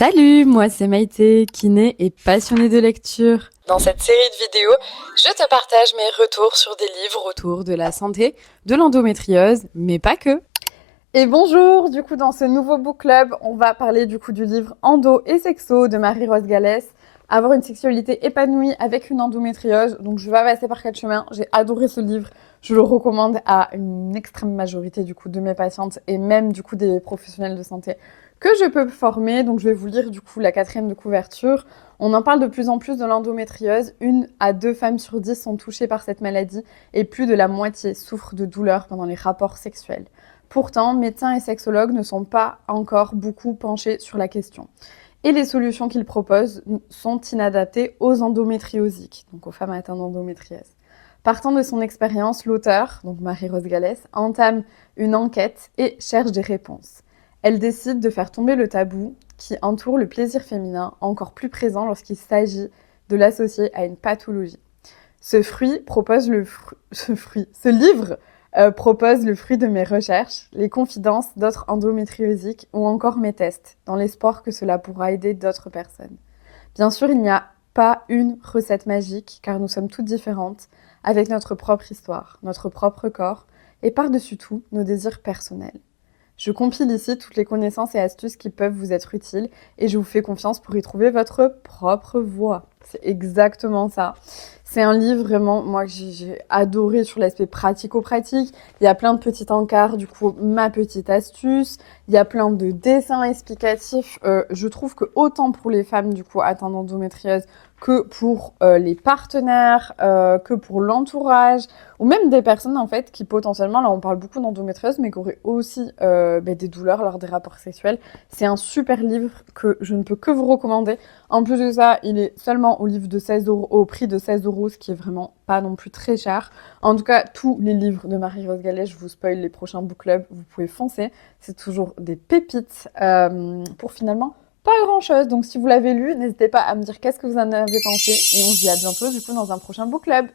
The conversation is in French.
Salut, moi c'est Maïté, kiné et passionnée de lecture. Dans cette série de vidéos, je te partage mes retours sur des livres autour de la santé, de l'endométriose, mais pas que. Et bonjour, du coup dans ce nouveau book club, on va parler du coup du livre Endo et Sexo de Marie-Rose Gallès, Avoir une sexualité épanouie avec une endométriose. Donc je vais passer par quatre chemins, j'ai adoré ce livre, je le recommande à une extrême majorité du coup de mes patientes et même du coup des professionnels de santé que je peux former. Donc je vais vous lire du coup la quatrième de couverture. On en parle de plus en plus de l'endométriose. 1 à 2 femmes sur 10 sont touchées par cette maladie et plus de la moitié souffrent de douleurs pendant les rapports sexuels. Pourtant, médecins et sexologues ne sont pas encore beaucoup penchés sur la question. Et les solutions qu'ils proposent sont inadaptées aux endométriosiques, donc aux femmes atteintes d'endométriose. Partant de son expérience, l'auteur, donc Marie-Rose Gallès, entame une enquête et cherche des réponses. Elle décide de faire tomber le tabou qui entoure le plaisir féminin, encore plus présent lorsqu'il s'agit de l'associer à une pathologie. Ce livre propose le fruit de mes recherches, les confidences d'autres endométriosiques ou encore mes tests, dans l'espoir que cela pourra aider d'autres personnes. Bien sûr, il n'y a pas une recette magique, car nous sommes toutes différentes, avec notre propre histoire, notre propre corps, et par-dessus tout, nos désirs personnels. Je compile ici toutes les connaissances et astuces qui peuvent vous être utiles, et je vous fais confiance pour y trouver votre propre voie. C'est exactement ça. C'est un livre vraiment, moi, que j'ai adoré sur l'aspect pratico-pratique. Il y a plein de petits encarts, du coup, ma petite astuce. Il y a plein de dessins explicatifs. Je trouve que autant pour les femmes, du coup, atteintes d'endométriose, que pour les partenaires, que pour l'entourage, ou même des personnes, en fait, qui potentiellement, là, on parle beaucoup d'endométriose, mais qui auraient aussi des douleurs lors des rapports sexuels. C'est un super livre que je ne peux que vous recommander. En plus de ça, il est seulement au prix de 16 euros, ce qui est vraiment pas non plus très cher. En tout cas, tous les livres de Marie-Rose Gallès, je vous spoil les prochains book clubs, vous pouvez foncer. C'est toujours des pépites pour finalement pas grand-chose. Donc si vous l'avez lu, n'hésitez pas à me dire qu'est-ce que vous en avez pensé. Et on se dit à bientôt du coup dans un prochain book club.